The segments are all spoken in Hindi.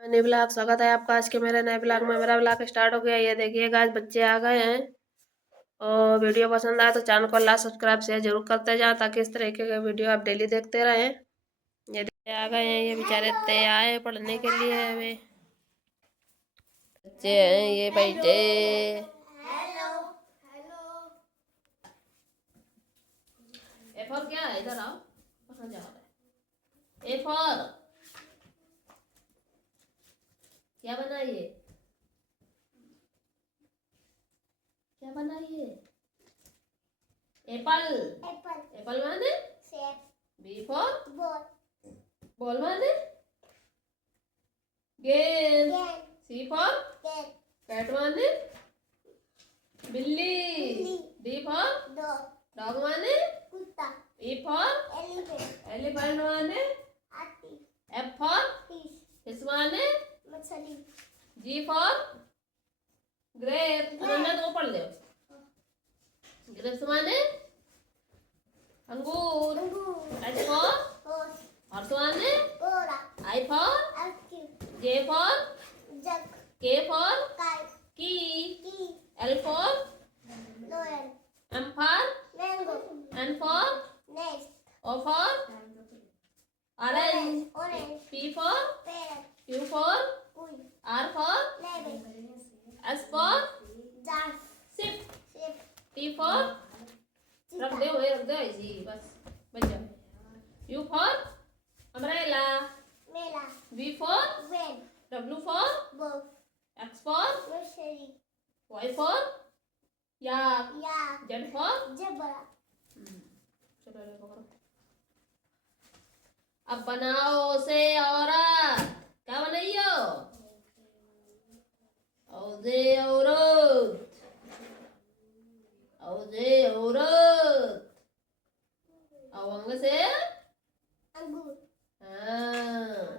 नए ब्लॉग स्वागत है आपका आज के मेरे नए ब्लॉग में। मेरा ब्लॉग स्टार्ट हो गया। ये देखिए आज बच्चे आ गए हैं और वीडियो पसंद आए तो चैनल को लाइक सब्सक्राइब शेयर जरूर करते जाओ ताकि इस तरीके के वीडियो आप डेली देखते रहें। ये देखिए आ गए हैं, ये बेचारे तय आए पढ़ने के लिए। हमें बच्चे हैं ये बैठे। ए फॉर क्या है, इधर आओ। कहाँ जा रहा है? ए फॉर क्या बनाइए, क्या बनाइए? एप्पल। एप्पल एप्पल माने सेब। B for ball. बॉल माने गेंद। सी फॉर कैट। कैट माने बिल्ली। D for dog. डॉग माने कुत्ता। E for elephant. एलिफेंट माने हाथी। F for fish. फिश माने मछली। जी फॉर ग्रेप। अनन्या तो पढ़ ले। ग्रेप्स माने अंगूर। एच फॉर हॉर्स माने घोड़ा। I for ice cream. J for jug. K for key. L for lion. M for mango. N for nest. O for orange. P for parrot. Q for कुई। R for rabbit. S for ship. T for रख दे ऐसी बस बच जाओ। U for umbrella. मेला। V for van. W for box. X for मछली। Y for yak. Z for zebra. चलो ले पकड़ो। अब बनाओ से औरत। क्या बनाइयो? औजे औरत। औजे औरत। अवंग से अंगूर। हाँ।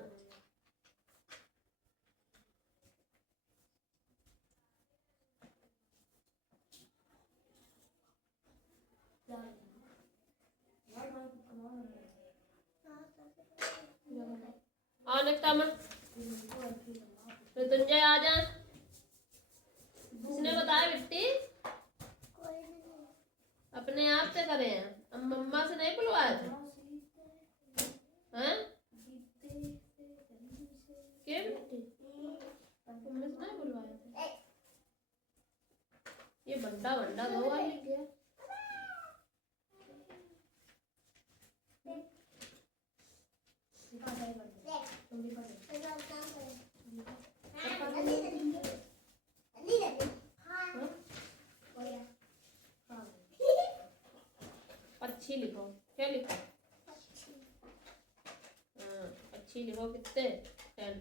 और नेक्स्ट में मृत्युंजय आ जा। किसने बताया बिट्टी? अपने आप से करे हैं। अब मम्मा से नहीं बुलवाए थे हैं? क्या बिट्टी? मम्मी से नहीं बुलवाए थे। ये बंडा बंडा दो आ गया। अच्छी लिखो। क्या लिखो? हाँ अच्छी लिखो। कितने 10।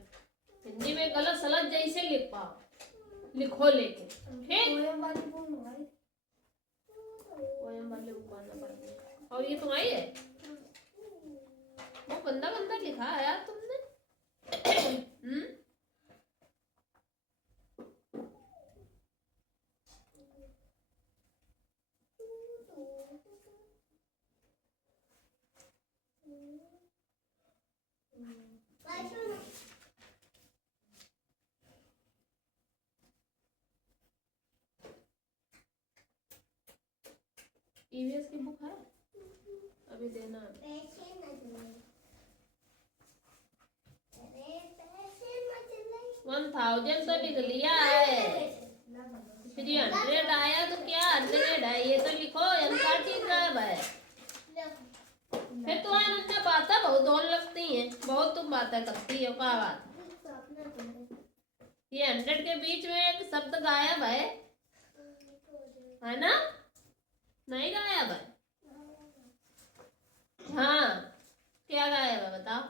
हिंदी में गलत सलत जैसे लिख पाओ लिखो लेके। ठीक पोयम वाली बुक पढ़ना पड़ती है। और ये तुम्हारी है? वो गंदा गंदा लिखा है यार तुमने। ईवीएस की बुक है अभी देना। 1000 तो लिख लिया है। 300 आया तो क्या 100 है? ये तो लिखो एमसीटी कब है? फिर तुम्हारी मुझसे बातें बहुत और लगती हैं। बहुत तुम बातें करती हो। क्या बात? ये 100 के बीच में एक शब्द गायब है ना? नहीं गायब है? हाँ क्या गायब है बताओ?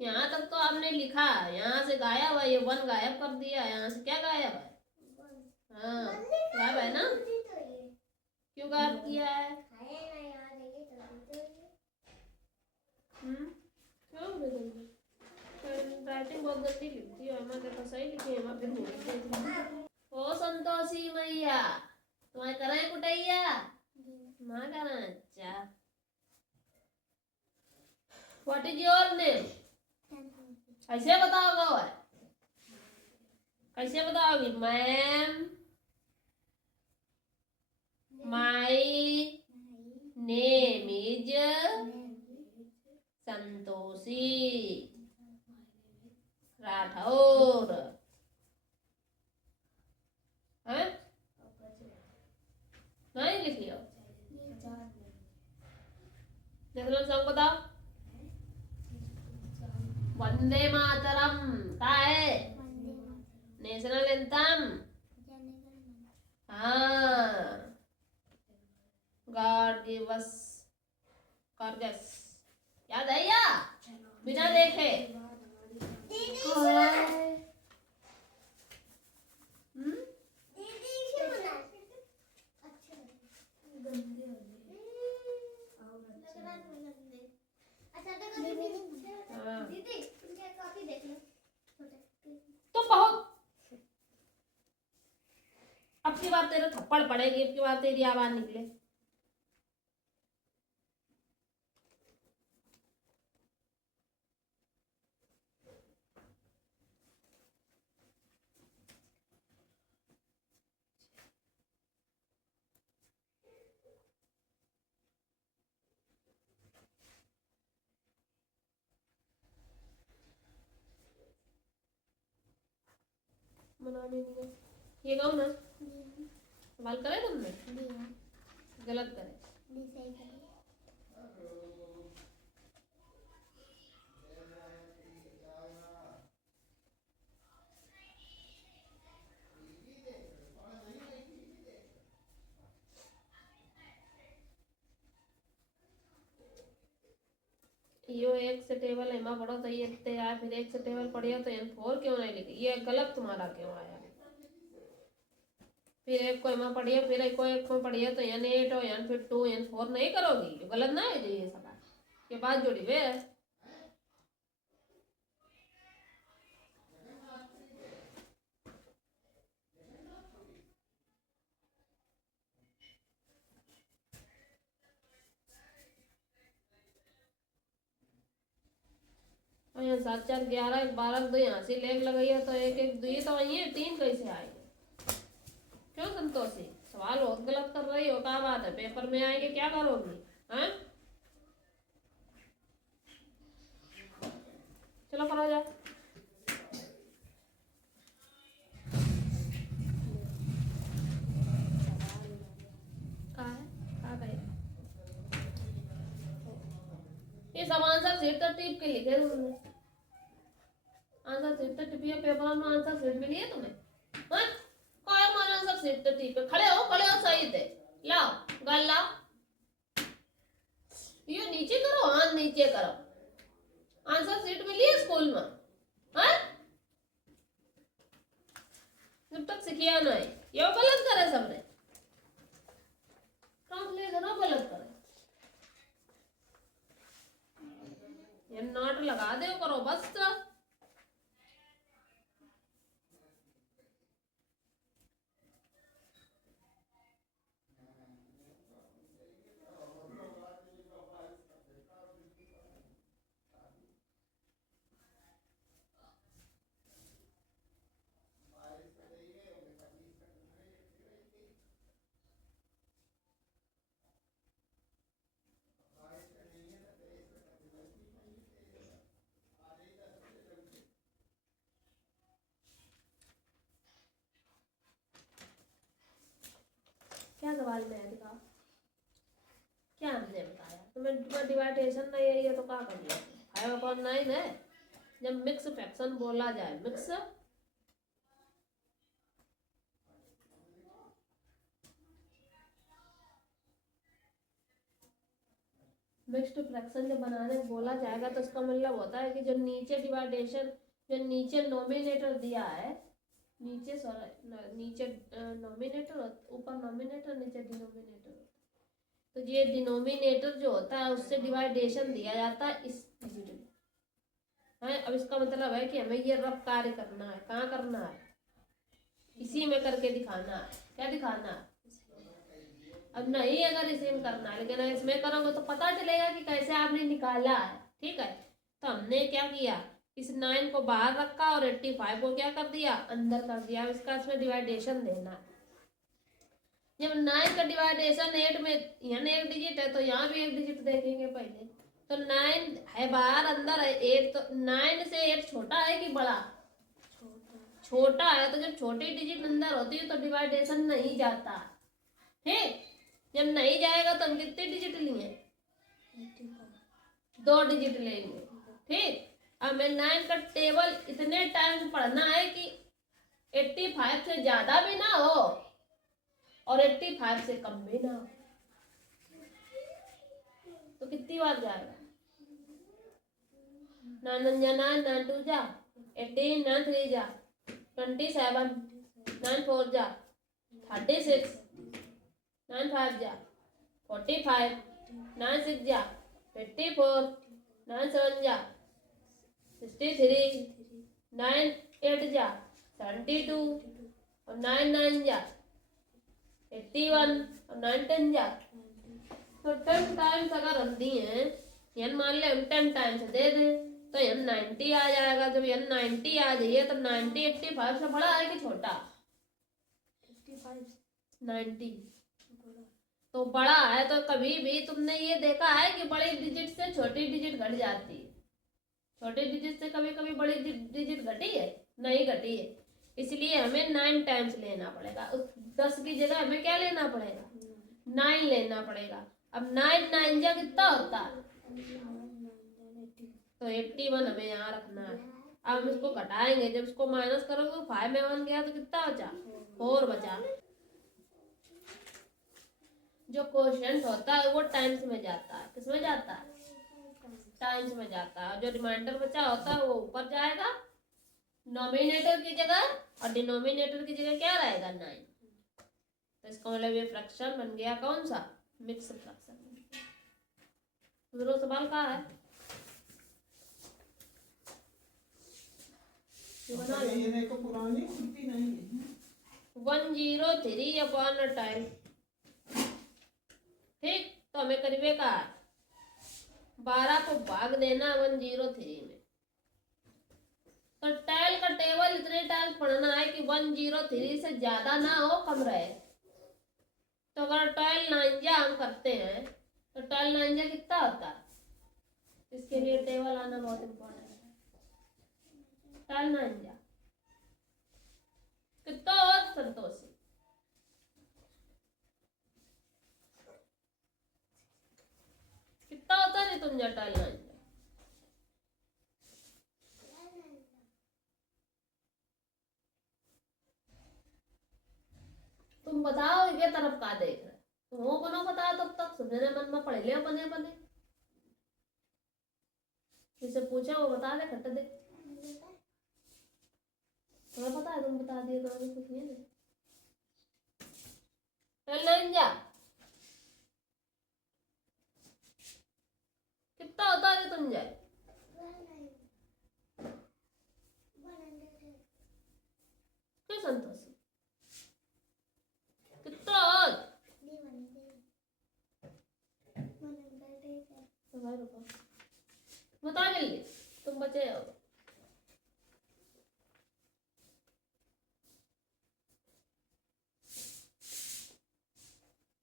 यहाँ तक तो आपने लिखा, यहाँ से गायब है। ये 1 गायब कर दिया। यहाँ से क्या गायब है? हाँ गायब है ना? क्यों गायब किया है? राइटिंग बहुत गंदी लिखती है। मैं देखो सही लिखी है। मैं फिर ओ संतोषी मैया तुम्हारे करें कुटैया ना करें। अच्छा व्हाट इज योर नेम? कैसे बताओगे? कैसे बताओगी? Ma'am, my name is Santoshi Rathore. है नहीं लिख लियो। नेशनल सॉन्ग बताओ। वंदे मातरम का है नेशनल एंथम। हाँ, गॉड गिव अस कॉर्गस। याद है या बिना देखे? तो बहुत अब की बार तेरे थप्पड़ पड़ेगी, अब की बार तेरी आवाज निकले। ये कहूँ ना, सवाल करे तुमने? गलत करे। यो एक से टेबल एमा पढ़ो तो ये यार, फिर एक से टेबल पढ़ियो तो N4 क्यों नहीं लिखी? ये गलत तुम्हारा क्यों आया? फिर एक को एमा पढ़ियो, फिर एक को पढ़ियो तो N8 और N2 N4 नहीं करोगी? ये गलत ना है ये सब ये बात जोड़ी वे। और यहाँ 7 4 11 12 दो यहाँ से लेग लगाइए तो एक एक दुई तो वही है, 3 कैसे आएंगे? क्यों संतोषी, सवाल बहुत गलत कर रही हो। क्या बात है? पेपर में आएंगे क्या करोगी? हैं? चलो करो जा। ये सब आंसर सीट तो टिप के लिखे तुमने। आंसर सीट तो टिपिए, पेपर में आंसर सीट मिली है तुम्हें? हाँ, कोई हमारा आंसर सीट तो टिप खड़े हो सही थे। लाओ गल लाओ, ये नीचे करो, हाथ नीचे करो। आंसर सीट मिली है स्कूल में? हाँ, जब तक सिखिया नहीं। ये गलत करे सबने, ट्रांसलेशन गलत करे। ये नोट लगा दे करो बस। क्या सवाल में है दिखाओ? क्या हमने बताया तुम्हें डिवाइडेशन नहीं है ये तो क्या कर लिया? 5/9 है। जब मिक्स फ्रैक्शन बोला जाए, मिक्स्ड फ्रैक्शन जब बनाने बोला जाएगा तो इसका मतलब होता है कि जो नीचे डिवाइडेशन, जो नीचे नोमिनेटर दिया है, नीचे नोमिनेटर, ऊपर नोमिनेटर, नीचे डिनोमिनेटर। तो ये डिनोमिनेटर जो होता है उससे डिवाइडेशन दिया जाता है इस डिजिट है। अब इसका मतलब है कि हमें ये रफ कार्य करना है। कहाँ करना है? इसी में करके दिखाना है। क्या दिखाना है? अब नहीं अगर इसी में करना है, लेकिन इसमें करोगे तो पता चलेगा कि कैसे आपने निकाला है। ठीक है, तो हमने क्या किया इस 9 को बाहर रखा और 85 को क्या कर दिया, अंदर कर दिया। अब इसका इसमें डिवाइडेशन देना है। जब 9 का डिवाइडेशन 8 में, यहाँ 1 डिजिट है तो यहाँ भी 1 डिजिट देखेंगे पहले। तो 9 है बाहर, अंदर है 8, तो 9 से 8 छोटा है कि बड़ा? छोटा है। तो जब छोटी डिजिट अंदर होती है तो डिवाइडेशन नहीं जाता। ठीक, जब नहीं जाएगा तो हम कितने डिजिट लिए? 2 डिजिट लेंगे। ठीक, अब मैं 9 का टेबल इतने टाइम पढ़ना है कि 85 से ज्यादा भी ना हो और 85 से कम भी ना हो। तो कितनी बार जाएगा? 9 1 जा 9, 9 2 जा 18, 9 3 जा 27, 9 4 जा 36, 9 5 जा 45, 9 6 जा 54, 9 7 जा 63, 9 8 जा 72 और 9 9 जा 81 और 9 10 जा। तो 10 टाइम्स अगर हम दिए हैं, यन मान ले हम 10 टाइम्स दे दें तो यन 90 आ जाएगा। जब यन 90 आ जाइए तो 90 85 से बड़ा है कि छोटा? 90 तो बड़ा है। तो कभी भी तुमने ये देखा है कि बड़ी डिजिट से छोटी डिजिट घट जाती है? छोटी डिजिट से कभी कभी बड़ी डिजिट घटी है? नहीं घटी है। इसलिए हमें 9 टाइम्स लेना पड़ेगा। उस 10 की जगह हमें क्या लेना पड़ेगा? 9 लेना पड़ेगा। अब 9 9 जा कितना होता है? तो 81 हमें यहाँ रखना है। अब हम इसको घटाएंगे, जब इसको माइनस करोगे तो 5 में 1 गया तो कितना बचा? 4 बचा। जो क्वोशिएंट होता है वो टाइम्स में जाता है। किसमें जाता है? टाइम्स में जाता है। जो रिमाइंडर बचा होता है वो ऊपर जाएगा नोमिनेटर की जगह, और डिनोमिनेटर की जगह क्या रहेगा? 9। तो इसका मतलब ये फ्रैक्शन बन गया कौन सा? Mix fraction. दूसरा सवाल कहाँ है? ये देखो पुरानी खुलती नहीं है। 103 अपॉन टाइम। ठीक, तो हमें करीबे का 12 को भाग देना 103 में। तो टाइल का टेबल इतने टाइम पढ़ना है कि 103 से ज्यादा ना हो, कम रहे। तो अगर 12 9 हम करते हैं तो 12 9 कितना होता है? इसके लिए टेबल आना बहुत इम्पोर्टेंट है। 12 9 कितना हो संतोषी? कितना होता है तुम जा 12 9? तुम बताओ ये तरफ का देख रहे तुम हो बनो, बताओ तब तक सुनने मन में पढ़े ले बने बने। जिसे पूछे वो बता दे, खट्टा दे। तुम्हें पता है, तुम बता दिए तो अभी कुछ नहीं है। चल जा कितना होता है तुम जाए? क्यों संतोषी? कितना बता जल्दी, तुम बचे हो।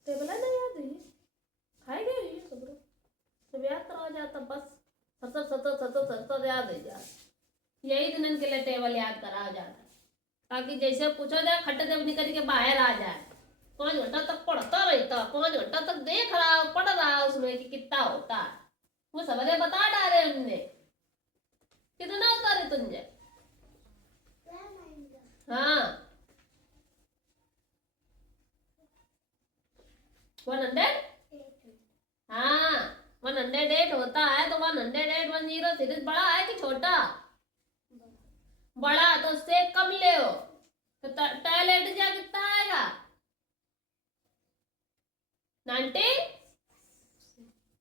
टेबल है ना याद है? खाए गए ये सब याद करवा जाता बस। सतर याद है जा। यही दिन के लिए टेबल याद करा जाता ताकि जैसे पूछो जाए खट्टे देव निकल के बाहर आ जाए। 5 घंटा तक पढ़ता रहता, 5 घंटा तक देख रहा पढ़ रहा उसमें कि कितना होता है। वो सबने बता डाले हमने कितना होता रे तुझे। हाँ 100। हाँ 108 होता है। तो 108 103 बड़ा है कि छोटा? बड़ा। तो उससे कम ले हो तो टॉयलेट जा कितना आएगा? 90।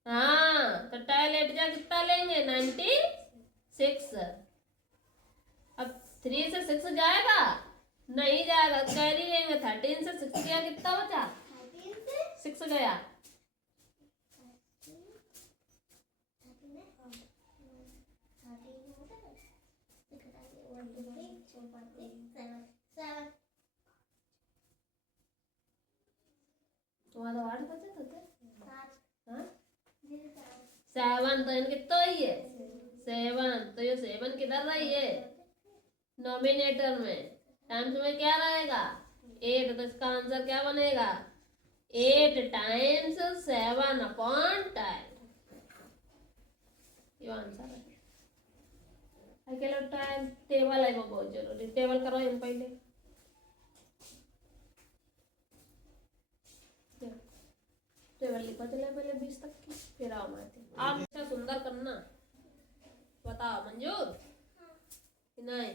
हाँ तो टॉयलेट जा कितना लेंगे? 96। अब 3 से 6 जाएगा? नहीं जाएगा, कैरी लेंगे। 13 से 6 गया, कितना बचा? 6 गया। तुम्हारा 8 बजे होते हाँ 7 तो इनके तो ही है 7 तो ये 7 किधर रही है नॉमिनेटर में टाइम्स में क्या रहेगा 8 तो इसका आंसर क्या बनेगा 8 टाइम्स 7/10 ये आंसर है अकेले टाइम टेबल है वो बहुत जरूरी टेबल करो इन पहले टेबल लिखा चले पहले 20 तक की फिर आओ माते आप अच्छा सुंदर करना बताओ मंजूर कि नहीं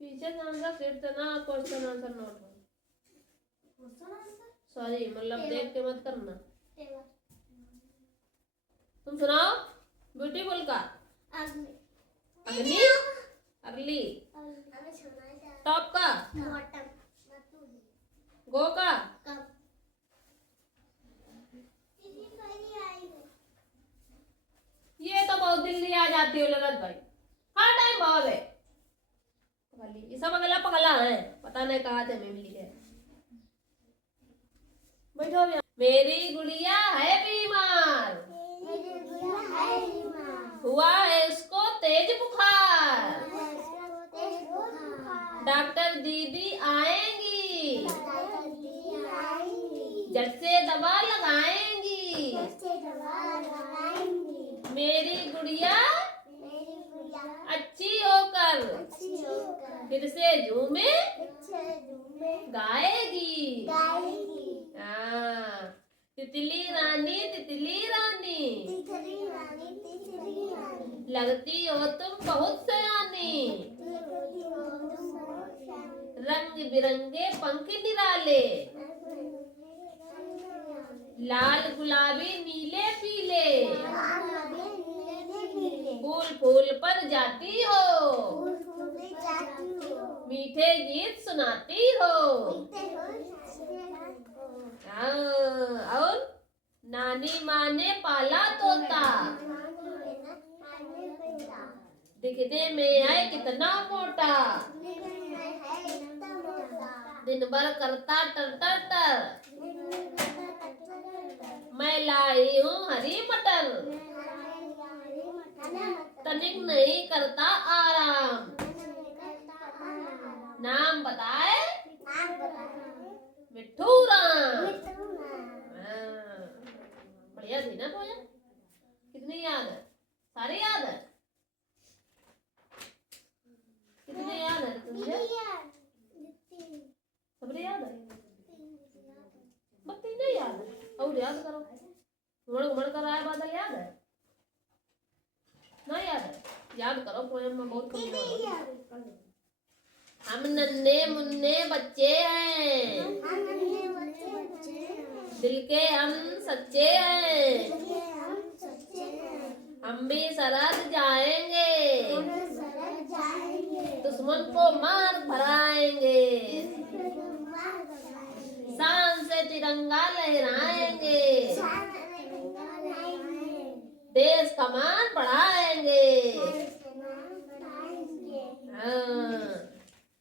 पीछे से आंसर फिर ना क्वेश्चन आंसर नोट हो सॉरी मतलब देख के मत करना तुम सुनाओ ब्यूटीफुल का अगली अगली टॉप का गो का ये तो बहुत जल्दी आ जाती हो लगत भाई हाँ टाइम बहुत है ये सब अगला पगला है पता नहीं कहा थे मैं लिखे बैठो मेरी गुड़िया है बीमार हुआ है उसको तेज बुखार डॉक्टर दीदी आएंगी झट से दवा लगाएंगी मेरी गुड़िया अच्छी होकर फिर से झूमे गाएगी हाँ तितली रानी लगती हो तुम बहुत सयानी रंग बिरंगे पंख निराले लाल गुलाबी नीले पीले फूल फूल पर जाती हो मीठे गीत सुनाती हो और नानी माँ ने पाला तोता दिखने में है कितना मोटा दिन भर करता टर टर टर मैं लाई हूँ हरी मटर तनिक नहीं करता आराम नाम बताए मिट्ठू राम बढ़िया थी ना भैया कितनी याद है सारी याद है कितनी याद है तुझे सबरी याद है बत्ती नहीं याद है और याद करो घुमड़ कर आया बादल याद है नहीं याद है याद करो पोएम में बहुत कम हम नन्हे मुन्ने बच्चे हैं दिल के हम सच्चे हैं हम भी सरहद जाएंगे दुश्मन को मार भराएंगे शान से तिरंगा लहराएंगे देश का मान बढ़ाएंगे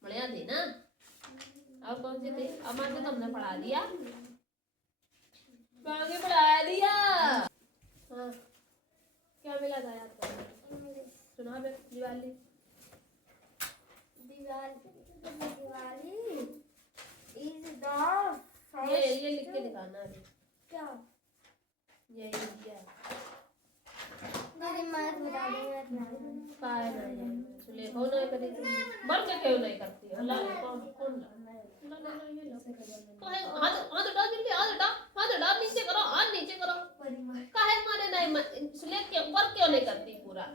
बढ़िया थी ना अब कौन सी थी अमर तो तुमने पढ़ा दिया आगे पढ़ा दिया हाँ क्या मिला था यार सुना बे दिवाली इज द ये लिख के दिखाना है क्या ये दिया मेरी माँ बता देगी काय नहीं सुले हो नहीं करी बन के क्यों नहीं करती अल्लाह कौन ला काहे हाथ हटा जल्दी हाथ हटा नीचे करो हाथ नीचे करो काहे माने नहीं सुले के ऊपर क्यों नहीं करती पूरा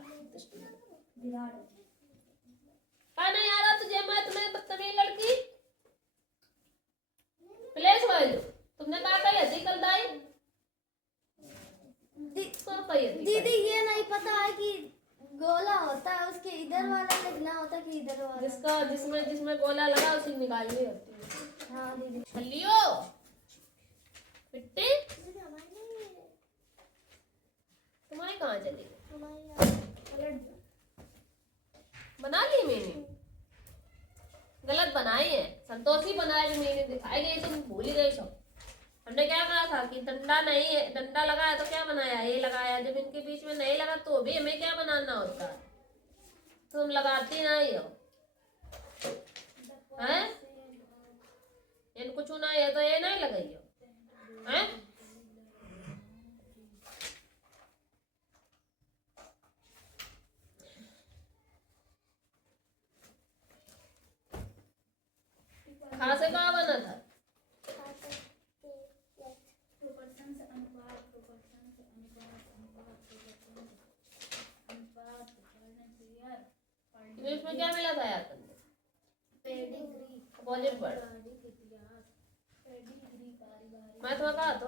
का नहीं आ रहा तुझे मैं तुम्हें बदतमीज लड़की प्लेस वाइज तुमने कहा कही हदी कल दाई दीदी ये नहीं पता है कि गोला होता है उसके इधर वाला लिखना होता है कि इधर वाला जिसमें गोला लगा उसी निकालनी होती है हाँ दीदी छल्लियो पिट्टी तुम्हारी कहाँ चली गई बना ली मीनिंग, गलत बनाई है। संतोषी बनाया जो मीनिंग दिखाई गई, तुम भूल ही गई सब। हमने क्या कहा था कि डंडा नहीं है, डंडा लगाया तो क्या बनाया, ये लगाया। जब इनके बीच में नहीं लगा तो भी हमें क्या बनाना होता है, तुम लगाती नहीं हो हैं, इनको चुना है तो ये नहीं लगाई हो हैं। खा से कहा बना था, इंग्लिश में क्या मिला था यार तुमने, अपोजिट वर्ड। मैथ में कहा तो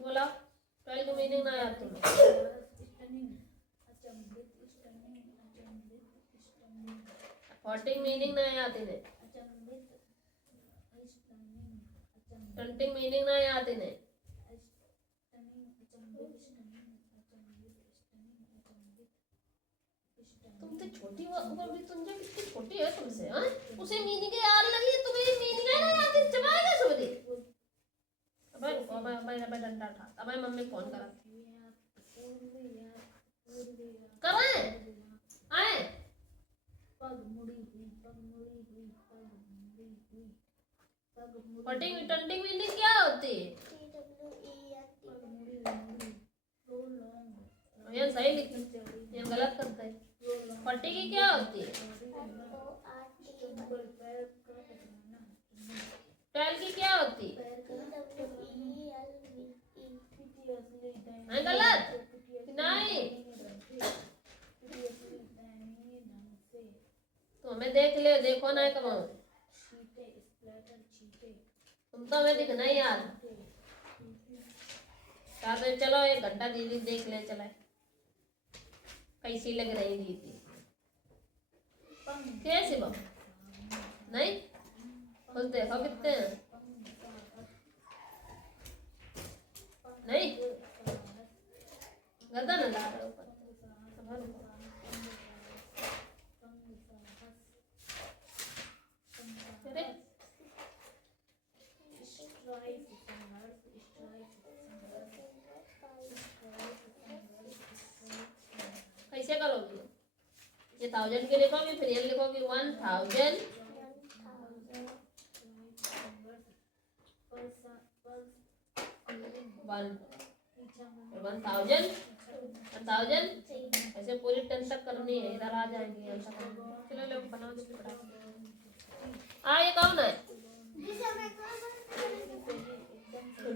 बोला, 12 की मीनिंग ना याद तुम्हें, 14 मीनिंग ना याद इन्हें, 20 मीनिंग ना याद इन्हें। तुम तो छोटी उम्र भी, तुम जो कितनी छोटी है तुमसे, हाँ उसे मीनिंग याद लगी, तुम्हें मीनिंग है ना याद, चबाएगा सब दे। अबे रुको, अबे डंडा उठा, अबे मम्मी फोन करा कराए आए। 20 मीनिंग क्या होती है, ये सही लिखी, ये गलत करता है। 40 की क्या होती है, 12 की क्या होती है, गलत नहीं। तो हमें देख ले, देखो ना कमाओ, तुम तो हमें दिखना ही यार। चलो 1 घंटा दीदी देख ले, चलाए कैसी लग रही दीदी, कैसे बाबू नहीं खुद देखो कितने हैं, नहीं गदा न ला रहे ऊपर। कैसे करोगी, ये 1000 के लिखोगी, फिर ये लिखोगी 1000 1000 ऐसे पूरी 10 तक करनी है, इधर आ जाएंगे ऐसा करना। चलो लोग बनाओ जल्दी फटाफट। ये कौन है,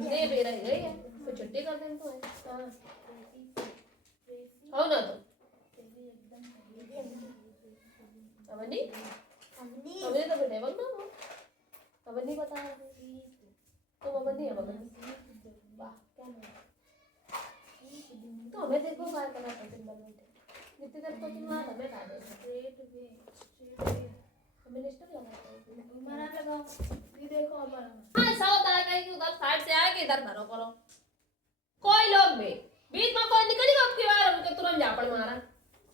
दे भी रह गई है तो छुट्टी कर दें तो है हो ना। तो अवनी अवनी तो बेटे बन ना हो, अवनी बता रही तुम, अवनी है बगल, वाह क्या नाम, तो हमें देखो बाहर करना पसंद है, जितनी देर को तुम वहाँ हमें खा दे, हमें निष्ठा लगा मारा लगाओ, ये देखो हमारा हाँ साउथ आ गई, उधर साइड से आएगी, इधर धरो करो। कोई लोग भी बीच में कोई निकली आपकी बार उनके तुरंत झापड़ मारा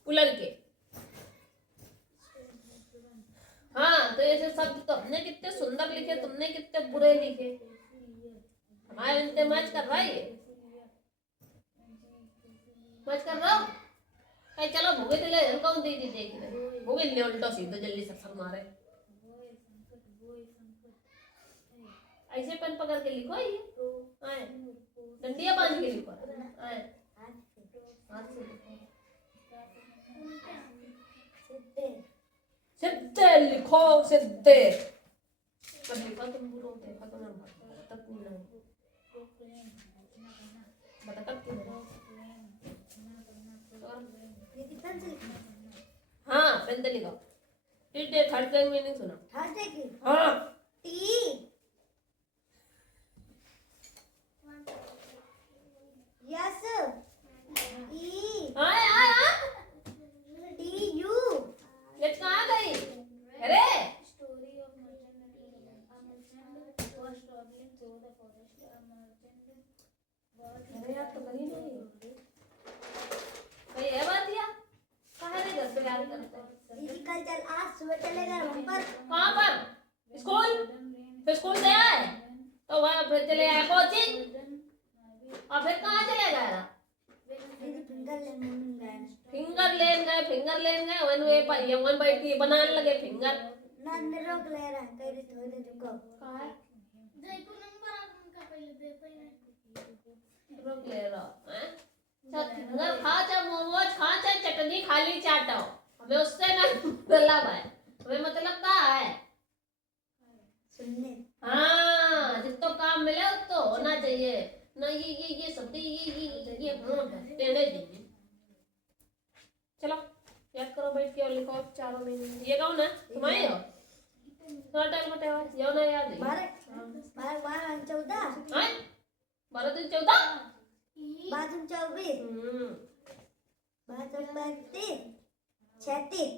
उलट के। हाँ तो ऐसे शब्द तो हमने कितने सुंदर लिखे, तुमने कितने बुरे लिखे, हमारे इनसे मैच कर रहा है, मैच कर रहा हो। चलो भूगे तो ले कौन दीदी देख ले, भूगे ले उल्टा सीधा जल्दी सर मारे, ऐसे पेन पकड़ के लिखो, ये डंडिया बांध के लिखो, हाथ से सिद्धे लिखो, सिद्धे पर लिखो तुम बुरो देखो तो ना तक नहीं बता तक हाँ पेन से लिखो। टीटे थर्ड टाइम मीनिंग सुना, थर्ड की हाँ टी यस ई हां टी यू लेट्स कहां गई, अरे story of merchant first travelling through the forest, अरे यार तो करी नहीं पर कहाँ पर? स्कूल? फिर स्कूल से आए तो वहाँ फिर चले आए कोचिंग और फिर कहाँ चले गए? फिंगर लेन गए फिंगर लेन गए वन वे पर ये वन बैठ के बनाने लगे फिंगर। ना निरोग ले रहा है कहीं थोड़ी देर रुको कहाँ है? देखो नंबर उनका पहले देता ही नहीं रुक ले रहा है फिंगर खा चाहे मोमोज खा चाहे चटनी खाली चाटो हमें उससे ना मतलब है हमें मतलब क्या है सुनने हाँ जितना काम मिले उतना होना चाहिए ना ये सब ये टेढ़े चाहिए। चलो याद करो बैठ के और लिखो चारों में ये कौन है तुम्हारे हो थोड़ा टाइम बटे यो ना याद है 14 हैं 12 दिन 14 12 24 12 35 36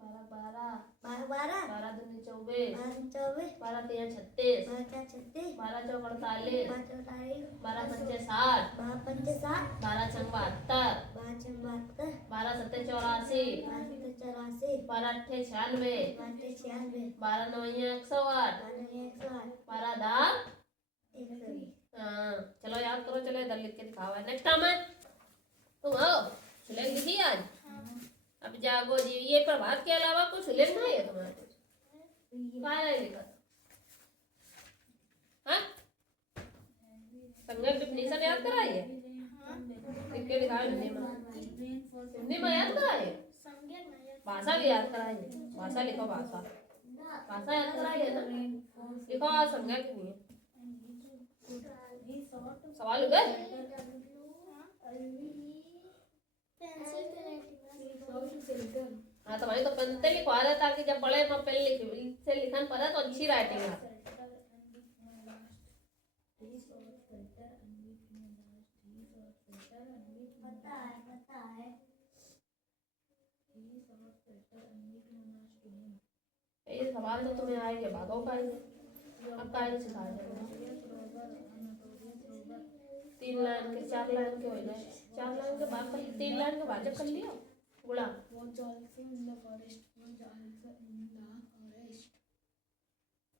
12 12 12 दिन 24 24 12 3 36 36 12 चौक 48 45 12 पंचे 60 55 12 छंग 72 52 12 सत्ते 84 84 12 अट्ठे 96 96 12 नवैया 108 12 दार 120 हाँ चलो याद करो चलो इधर लिख के दिखाओ नेक्स्ट टाइम है तुम आओ सुलेख लिखी आज अब जागो जी ये प्रभात के अलावा कुछ सुलेख नहीं है तुम्हारे कहाँ नहीं लिखा हाँ संज्ञा डिफिनेशन याद कराइए लिख के दिखाओ हिंदी में याद कराइए भाषा भी याद कराइए भाषा लिखो भाषा भाषा याद कराइए ना लिखो आज संज्ञा कितनी है सवाल हो गए हाँ तो भाई तो पेन से लिखवा रहे ताकि जब बड़े में पेन से लिखन पड़े तो अच्छी राइटिंग है ये सवाल तो तुम्हें आएंगे भागो का अब का सिखा देंगे 3 लाइन के 4 लाइन के हो गए 4 लाइन के बाद 3 लाइन के भाजप कर लिया गुड़ा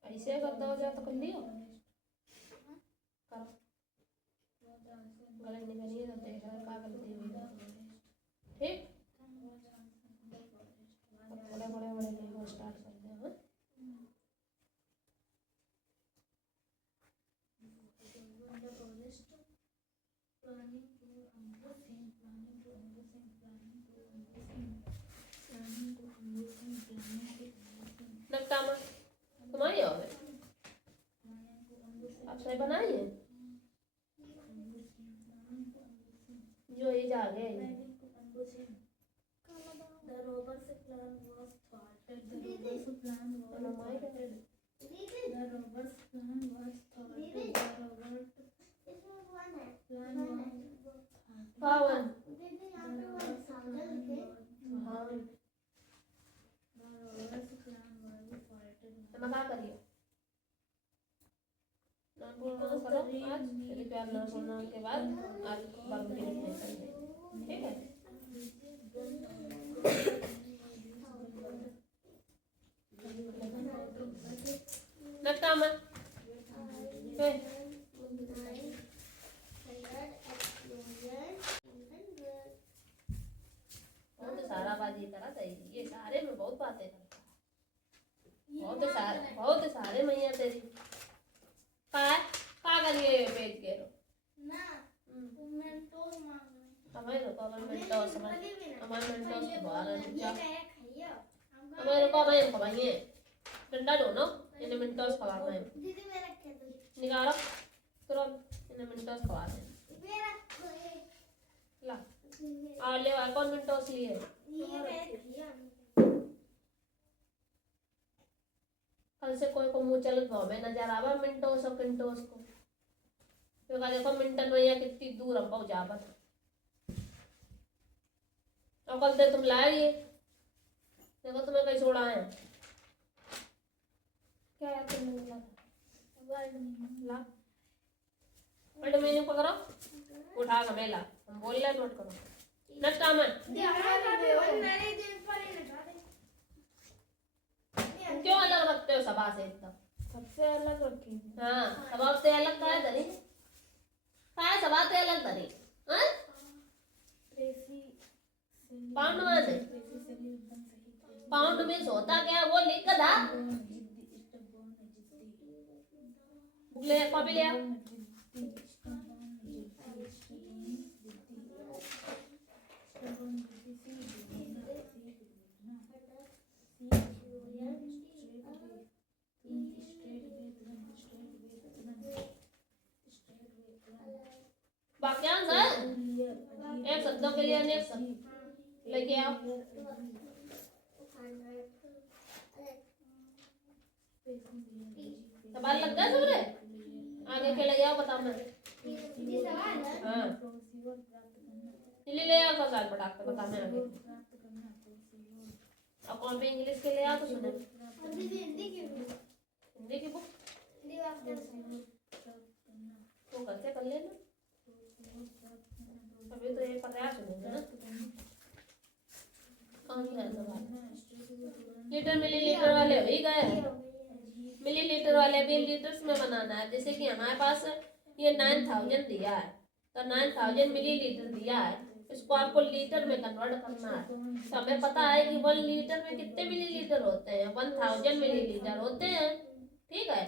ऐसे कर दो जा तो कर लियो करो गलत निकली तो देख का गलती हुई ठीक बड़े बड़े बड़े लिखो स्टार्ट कर दे हां नक्कामा तुम्हारी हो आप सही बनाइए जो ये जा गए पावन क्या करिए नाम करो आज फिर प्यार नाम के बाद आज बाबू के लिए ठीक है नेक्स्ट टाइम बहुत सारा बाजी करा था ये सारे में बहुत बातें करता बहुत सारे मैया तेरी का करिए पेज के रो ना मेंटोस मांग हमें रुको मेंटोस हमारे मेंटोस बाहर जा खाइए हमें रुको मैं खवाइए ठंडा दोनों इन्हें मेंटोस खवा मैं दीदी मेरा क्या दो निकालो तुरंत इन्हें मेंटोस खवा दे मेरा ला आ ले आ कौन मेंटोस लिए ये खाइए कल से कोई को मुंह चलत भाव में नजर आवा मिंटोस और किंटोस को तो का देखो मिंटन में या कितनी दूर हम पहुंचा बस तो कल से तुम लाए ये देखो तुम्हें कहीं छोड़ा है क्या यार तुमने मिला ला वर्ड मीनिंग पकड़ो उठा के मेला हम बोल रहे नोट करो नेक्स्ट आमन क्यों अलग रखते हो सभा से एकदम? सबसे अलग रखी हाँ सभा से अलग का है धनी, का है सभा से अलग धनी? हाँ पाउंड में पाउंड में होता क्या वो लिख कर था। बुक ले कॉपी ले आओ। वाक्यांश है एक शब्दों के लिए अनेक शब्द लेके आओ। सवाल लग गया सबरे? आगे के ले आओ बताओ ना। हाँ ले आओ सवाल पटाख के बताने आगे। और कौन पे इंग्लिश के ले आओ तो सुने। हिंदी की बुक तो कैसे कर लेना, अभी तो ये प्रयास सुनेंगे ना। कौन सा सवाल? लीटर मिलीलीटर वाले हो ही गए, मिलीलीटर वाले भी लीटर्स में बनाना है। जैसे कि हमारे पास ये 9000 दिया है तो 9000 मिलीलीटर दिया है, इसको आपको लीटर में कन्वर्ट करना है। तो हमें पता है कि 1 लीटर में कितने मिलीलीटर होते हैं, 1000 मिलीलीटर होते हैं। ठीक है,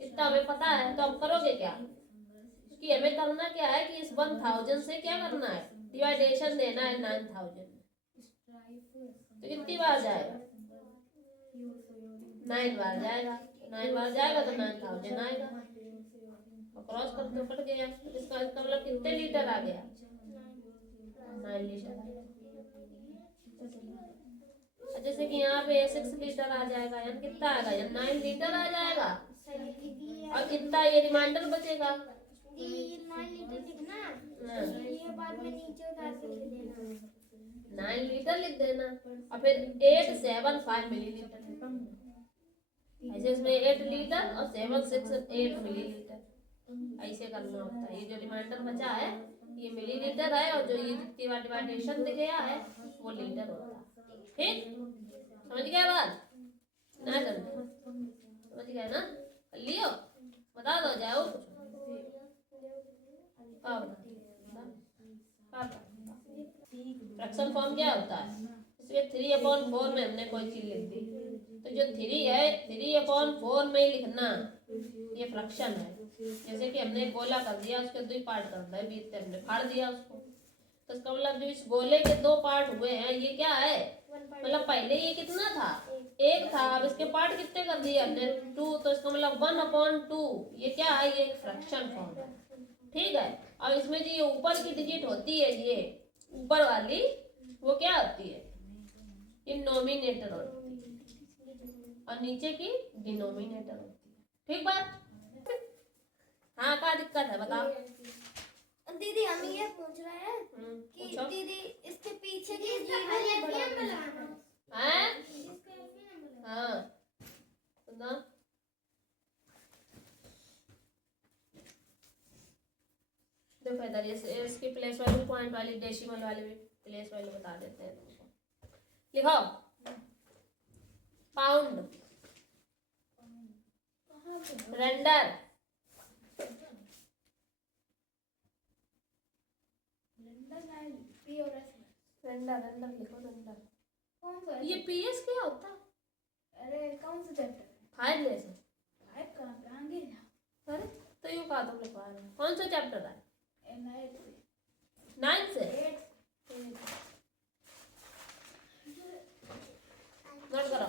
इतना हमें पता है। तो अब करोगे क्या कि हमें करना क्या है कि इस 1000 से क्या करना है, डिवाइडेशन देना है 9000 में। तो कितनी बार जाएगा? 9 बार जाएगा। 9 बार जाएगा तो 9000 आएगा। क्रॉस कर तो कट गया, इसका मतलब कितने लीटर आ गया? 9 लीटर। जैसे कि यहाँ पे 6 लीटर आ जाएगा, यानी कितना आएगा? यानी 9 लीटर आ जाएगा। और कितना ये रिमाइंडर बचेगा? 9 लीटर लिख देना और फिर 875 मिलीलीटर। ऐसे इसमें 8 लीटर और 768 मिलीलीटर ऐसे करना होता है। ये जो रिमाइंडर बचा है ये मिलीलीटर है और जो ये जितनी बार डिवाइडेशन गया है वो लीटर होता है। ठीक, समझ गया बात ना? समझ गया ना? लियो बता दो जाओ फ्रैक्शन फॉर्म क्या होता है? इसके 3/4 में हमने कोई चीज लिख दी तो जो 3 है 3/4 में लिखना, ये फ्रैक्शन है। जैसे कि हमने गोला कर दिया, उसके 2 पार्ट करना है, बीच से हमने फाड़ दिया उसको, तो इसका मतलब जो इस गोले के 2 पार्ट हुए हैं ये क्या है? मतलब पहले ये कितना था? 1 था, अब इसके पार्ट कितने कर दिए हमने? 2, तो इसका मतलब 1/2। ये क्या है? ये एक फ्रैक्शन फॉर्म है। ठीक है, अब इसमें जो ये ऊपर की डिजिट होती है, ये ऊपर वाली वो क्या होती है? ये नोमिनेटर होती है और नीचे की डिनोमिनेटर होती है। ठीक बात? हाँ क्या दिक्कत है बताओ। दीदी हम ये पूछ रहे हैं कि दीदी इसके पीछे की जीरो है। हाँ सुना, देखो इधर ये इसकी प्लेस वैल्यू पॉइंट वाली डेसिमल वाली भी प्लेस वैल्यू बता देते हैं तुमको। लिखो पाउंड, रेंडर, रेंडर रेंडर लिखो रेंडर। कौन सा? ये पीएस क्या होता है? अरे कौन सा चैप्टर है? 5 लेसन। 5 कहाँ पे आगे? अरे तो यूँ कहा तुम लिखवा रहे हो, कौन सा चैप्टर है? 9 से नोट करो।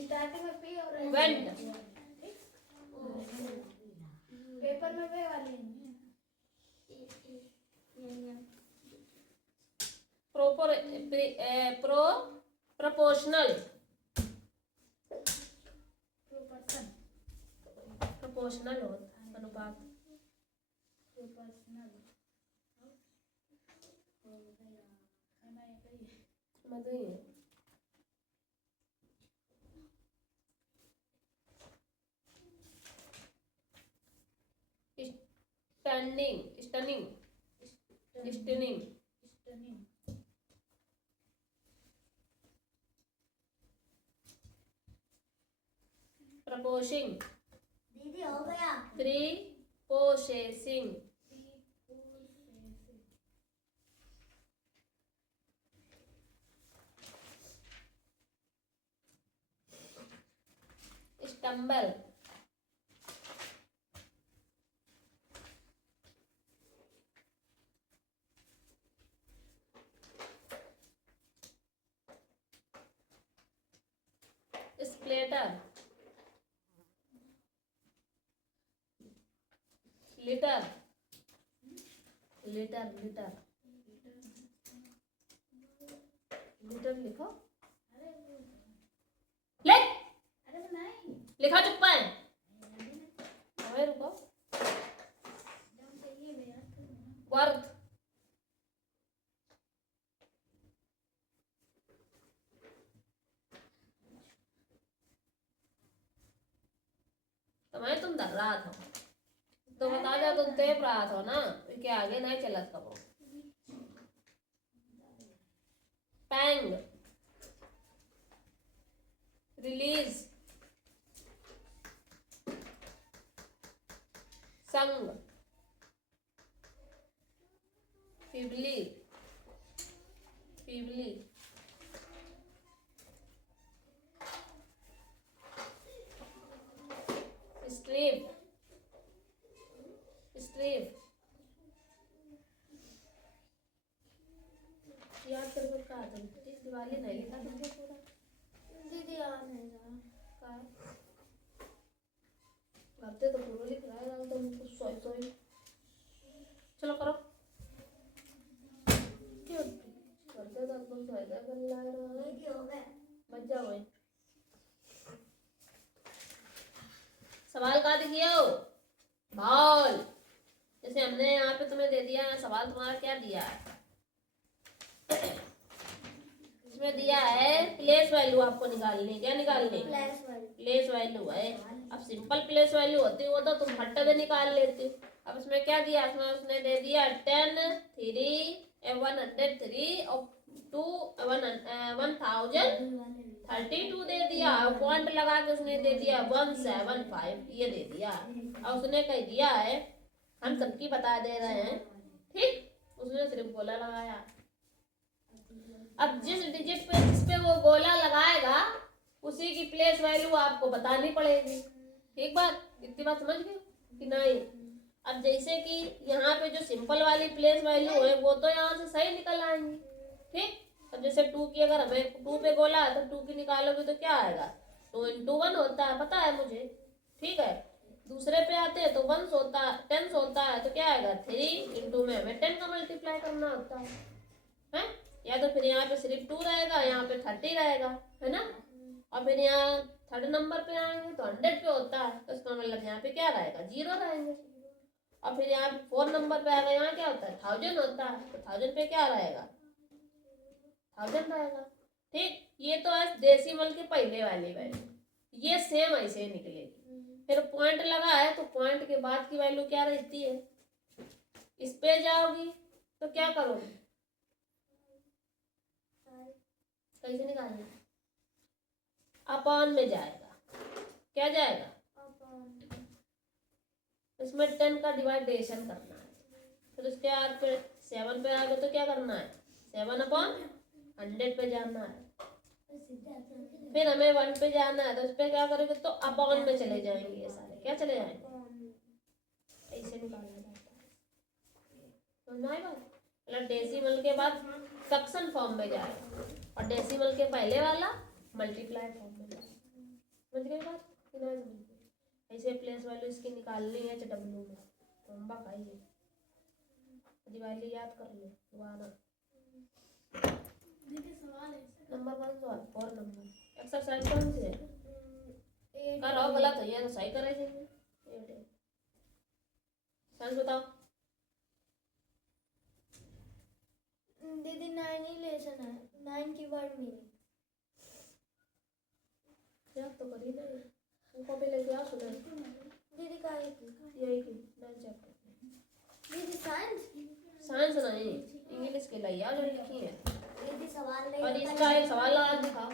स्टार्टिंग में पी और वेंट, पेपर में वे वाली प्रोपर प्रो प्रोपोर्शनल, प्रोपोर्शनल होता है अनुपात। स्टनिंग स्टनिंग स्टनिंग प्रपोशिंग, दीदी हो गया। Preprocessing, stumble, splatter, litter, litter, litter, litter लिखो, ले लिखा चुप है, अबे रुको, वर्थ, तो मैं तुम डर रहा था तो बता दो, तुम तेप रहा था ना, क्या आगे नहीं चलत कबो। पैंग, रिलीज, संग, फीबली, फीबली, स्ट्रीप, स्ट्रीप, याद कर लो कहा तुम इस दिवाली नहीं लिखा तुमने पूरा। दीदी याद नहीं रहा। का हफ्ते तो पूरा लिख रहा है तुम कुछ सोई सोई। चलो करो, क्यों करते तो तुम फायदा कर ला रहा है। दीदी हो गया। बच जाओ भाई। सवाल कहाँ दिया हो? बॉल, जैसे हमने यहाँ पे तुम्हें दे दिया है सवाल, तुम्हारा क्या दिया है? इसमें दिया है प्लेस वैल्यू आपको निकालनी। क्या निकालनी? प्लेस वैल्यू है। अब सिंपल प्लेस वैल्यू होती वो तो तुम हट दे निकाल लेती। अब इसमें क्या दिया? इसमें उसने दे दिया 10, 3, 103 और 2, 1032 दे दिया। पॉइंट लगा के उसने दे दिया 175 ये दे दिया। और उसने कह दिया है हम सबकी बता दे रहे हैं, ठीक? उसने सिर्फ गोला लगाया। अब जिस डिजिट पे जिस पे वो गोला लगाएगा उसी की प्लेस वैल्यू आपको बतानी पड़ेगी। एक बात, इतनी बात समझ गए कि नहीं? अब जैसे कि यहाँ पे जो सिंपल वाली प्लेस वैल्यू है वो तो यहाँ से सही निकल आएंगी, ठीक? अब जैसे 2 की अगर हमें 2 पे गोला है तो 2 की निकालोगे तो क्या आएगा? 2 into 1 होता है, पता है मुझे, ठीक है? दूसरे पे आते हैं तो 1 होता है, 10 होता है तो क्या आएगा? 3 into में हमें 10 का मल्टीप्लाई करना होता है? या तो फिर यहाँ पे सिर्फ 2 रहेगा, यहाँ पे 30 रहेगा, है ना? और फिर यहाँ थर्ड नंबर पे आएंगे तो 100 पे होता है तो इसका मतलब यहाँ पे क्या रहेगा? 0 रहेंगे। और फिर यहाँ 4 नंबर पे आएगा, यहाँ क्या होता है? 1000 होता है तो 1000 पे क्या रहेगा? 1000 रहेगा, ठीक? ये तो है डेसिमल के पहले वाली वैल्यू, ये सेम ऐसे निकलेगी। फिर पॉइंट लगा है तो पॉइंट के बाद की वैल्यू क्या रहती है? इस पे जाओगी तो क्या करोगी? कैसे निकालना? अपॉन में जाएगा। क्या जाएगा? इसमें 10 का डिवाइडेशन करना है। फिर उसके बाद फिर 7 पे आ गए तो क्या करना है? 7/100 पे जाना है। फिर हमें 1 पे जाना है तो उस पर क्या करोगे? तो अपॉन में चले जाएंगे। ये सारे क्या चले जाएंगे? ऐसे निकालना जाता है। समझ आई बात? मतलब डेसिमल के बाद फ्रैक्शन फॉर्म में जाएगा और डेसिमल के पहले वाला मल्टीप्लाई फॉर्म में जाएगा। समझ गए बात कि नहीं समझ गए? ऐसे प्लेस वैल्यू इसकी निकालनी है HW में तो हम खाइए दिवाली याद कर ले दोबारा। नंबर 1 सवाल 4 नंबर एक्सरसाइज कौन सी है? करो गलत है ये तो सही करे चाहिए। साइंस बताओ। दीदी 9 ही लेसन है, 9 की वर्ड मीनिंग याद तो करी ना, उनको भी लेके आ सुना दीदी का है की यही की 9 चैप्टर। दीदी साइंस नहीं, इंग्लिश के लिए याद लिखी है। दीदी सवाल नहीं और इसका एक सवाल आज दिखाओ।